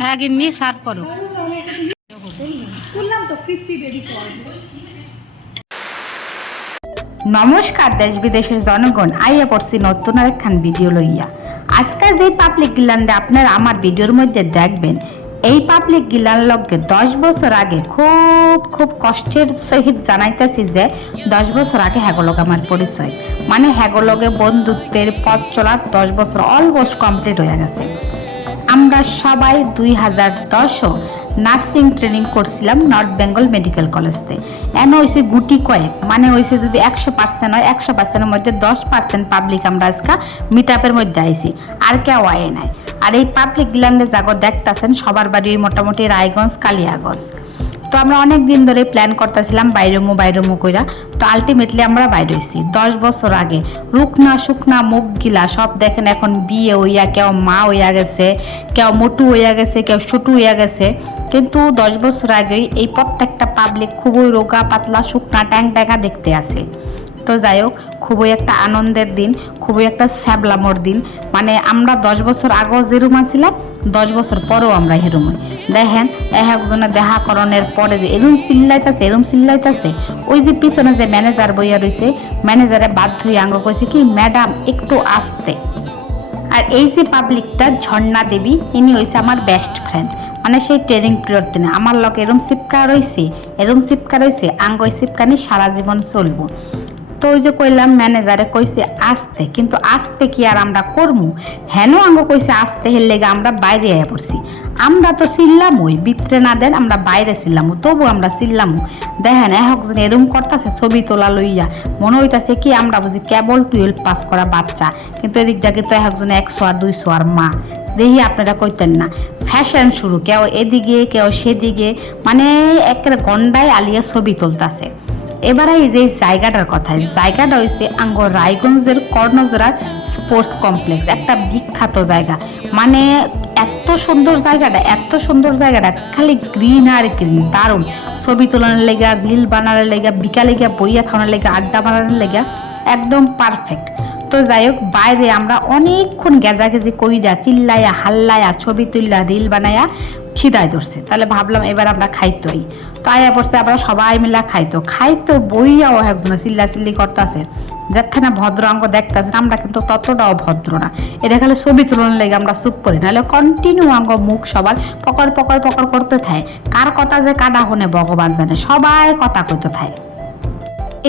হ্যাঁ গিন্নি সার্ভ করো। নমস্কার দেশ বিদেশের জনগণ, আইয়া পড়ছি নতুন আর একখান ভিডিও লইয়া। আজকে যে পাবলিক গিলান্ডে আপনারা আমার ভিডিওর মধ্যে দেখবেন, এই পাবলিক গিলার লগে 10 বছর আগে খুব কষ্টের সহিত জানাইতেছি যে 10 বছর আগে হ্যাগলগ আমার পরিচয়, মানে হ্যাগলগে বন্ধুত্বের পথ চলার 10 বছর অলমোস্ট কমপ্লিট হয়ে গেছে। আমরা সবাই 2010 নার্সিং ট্রেনিং করছিলাম নর্থ বেঙ্গল মেডিকেল কলেজতে। এন হয়েছে গুটি কয়েক, মানে হয়েছে যদি 100% হয় 100%-এর মধ্যে 10% পাবলিক আমরা আজকে মিট আপের মধ্যে আইছি, আর কেউ আয় নাই। আর এই পাবলিক গ্ল্যান্ডে জাগো দেখতেছেন সবার বাড়ি মোটামুটি রায়গঞ্জ কালিয়াগঞ্জ। তো আমরা অনেক দিন ধরে প্ল্যান করতেছিলাম বাইরমু কইরা, তো আলটিমেটলি আমরা বাইর হইছি 10 বছর আগে। রুকনা শুকনা মুখ গিলা সব দেখেন এখন বিয়ে হইয়া, কেউ মা হইয়া গেছে, কেউ মোটু হইয়া গেছে, কেউ ছোটু হইয়া গেছে। কিন্তু 10 বছর আগেই এই প্রত্যেকটা পাবলিক খুবই রোগা পাতলা শুকনা ট্যাং ট্যাঙ্কা দেখতে আছে। তো যাই হোক, খুবই একটা আনন্দের দিন, খুবই একটা স্যাবলামোর দিন। মানে আমরা 10 বছর আগেও যেরুম ছিলাম, 10 বছর পরেও আমরা হেরুম। দেখেন একজনে দেখা করণের পরে যে এরুম চিল্লাইতেছে, ওই যে পিছনে যে ম্যানেজার বইয়া রয়েছে, ম্যানেজারে বাধ্য হয়ে আঙ্গ কইছে কি, ম্যাডাম একটু আসতে। আর এই যে পাবলিকটা ঝর্ণা দেবী, ইনি হয়েছে আমার বেস্ট ফ্রেন্ড। মানে সেই ট্রেনিং পিরিয়ড দিনে আমার লোক এরম চিপকা রয়েছে আঙ্গ চিপকানি সারা জীবন চলবো। তো ওই যে কইলাম ম্যানেজারে কইছে আসতে, কিন্তু আসতে কি আর আমরা করমু, হেন আঙ্গ কইছে আসতে, হের লেগে আমরা বাইরে আয়া পড়ছি। আমরা তো চিল্লাম, ওই ভিতরে না দেন আমরা বাইরে ছিলাম, তবু আমরা চিল্লাম। দেখেন একজন এরম করতেছে ছবি তোলা লইয়া, মনে হইতাছে কি আমরা বুঝি কেবল 12 পাস করা বাচ্চা, কিন্তু এদিক থেকে তো একজন 100 আর 200 আর মা। দেখি আপনারা কইতেন না ফ্যাশন শুরু, কেউ এদিকে কেউ সেদিকে, মানে একের গন্ডায় আলিয়া ছবি তুলতাছে। এবারে এই যে জায়গাটার কথা, জায়গাটা হয়েছে আঙ্গ রায়গঞ্জের কর্ণজোড়ার স্পোর্টস কমপ্লেক্স, একটা বিখ্যাত জায়গা। মানে এত সুন্দর জায়গাটা খালি গ্রিন আর গ্রিন, দারুণ ছবি তোলানোর লেগা, রিল বানানোর লেগা, বিকালে গিয়া বইয়া খাওয়ানোর লেগা, আড্ডা মারানোর লেগা একদম পারফেক্ট। তো যাই হোক, বাইরে আমরা অনেকক্ষণ গেজাগেজি কইরা চিল্লাইয়া হাল্লাইয়া ছবি তুললা রিল বানাইয়া খিদায় ধরছে। তাহলে ভাবলাম এবার আমরা খাইতোই, তো আয়া পড়ছে আমরা সবাই মিলা খাইতো বইয়াও একজন চিল্লি করতেছে। যেখানে ভদ্র অঙ্গ দেখতেছে, আমরা কিন্তু ততটাও ভদ্র না। এটা খালি ছবি তুলনার লেগে আমরা চুপ করি, নাহলে কন্টিনিউ অঙ্গ মুখ সবার পকর করতে থাকে। কার কথা যে কাটা হনে ভগবান জানে, সবাই কথা কইতে থাকে।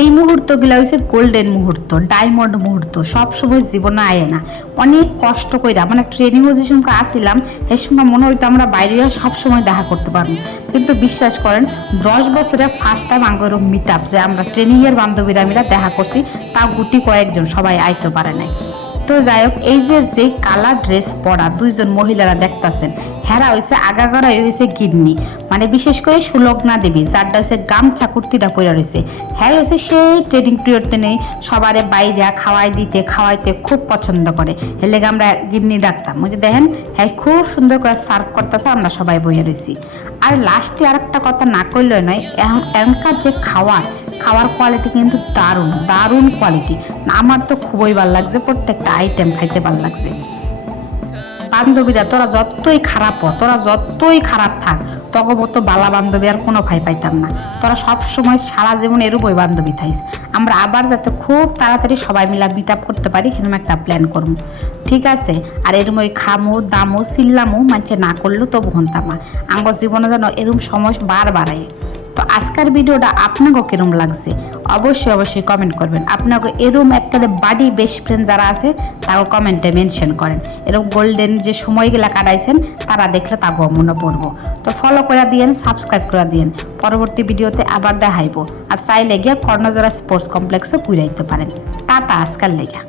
এই মুহূর্তগুলো হচ্ছে গোল্ডেন মুহূর্ত, ডায়মন্ড মুহূর্ত, সবসময় জীবনে আয় না। অনেক কষ্ট কইরা মানে ট্রেনিংও যে সঙ্গে আসছিলাম, এর সঙ্গে মনে হইতো আমরা বাইরে সবসময় দেখা করতে পারবো। কিন্তু বিশ্বাস করেন 10 বছরে ফার্স্ট টাইম আঙ্গর মিট আপ যে আমরা ট্রেনিংয়ের বান্ধবীরা মিলা দেখা করছি, তাও গুটি কয়েকজন, সবাই আইতে পারে নাই। তো যাই হোক, এই যে কালার ড্রেস পরা দুইজন মহিলারা দেখতেছেন, হেরা হয়েছে আগাগড়া হয়েছে গিন্নি, মানে বিশেষ করে সুলগ্না দেবী, যারটা হচ্ছে গামছা কুর্তিটা পরে রয়েছে। হ্যাঁ হয়েছে সেই ট্রেনিং পিরিয়ডতে নেই সবারে বাইরে খাওয়াইতে খুব পছন্দ করে, এর লেগে আমরা গিন্নি ডাকতাম। ওই যে দেখেন হ্যাঁ খুব সুন্দর করে সার্ভ করতেছে, আমরা সবাই বইয়ে রয়েছি। আর লাস্টে আর একটা কথা না করলেও নয়, এখনকার যে খাওয়ার কোয়ালিটি কিন্তু দারুণ কোয়ালিটি। আমার তো খুবই ভালো লাগছে, প্রত্যেকটা আইটেম খাইতে ভালো লাগছে। বান্ধবীরা তোরা যতই খারাপ থাক, তখন মতো বালা বান্ধবী আর কোনো ভাই পাইতাম না। তোরা সবসময় সারা জীবন এরূপই বান্ধবী থাইস। আমরা আবার যাতে খুব তাড়াতাড়ি সবাই মিলা মিট আপ করতে পারি, সেরকম একটা প্ল্যান করবো, ঠিক আছে? আর এরম ওই খামু দামু চিল্লামু মানছে না করলেও তো ভনতামা, আমার জীবনে যেন এরম সময় বারবার আয়। তো আজকের ভিডিওটা আপনাকে কিরম লাগছে অবশ্যই কমেন্ট করবেন। আপনাকে এরম একটা বাডি বেস্ট ফ্রেন্ড যারা আছে তাকে কমেন্টে মেনশন করেন। এরকম গোল্ডেন যে সময়গুলা কাটাইছেন তারা দেখলে তাকেও মনে পড়বো। তো ফলো করে দিয়েন, সাবস্ক্রাইব করে দিয়েন। পরবর্তী ভিডিওতে আবার দেখাইবো। আর চাইলে গিয়ে কর্ণজোড়া স্পোর্টস কমপ্লেক্সও ঘুরাইতে পারেন। টাটা আজকাল লেগা।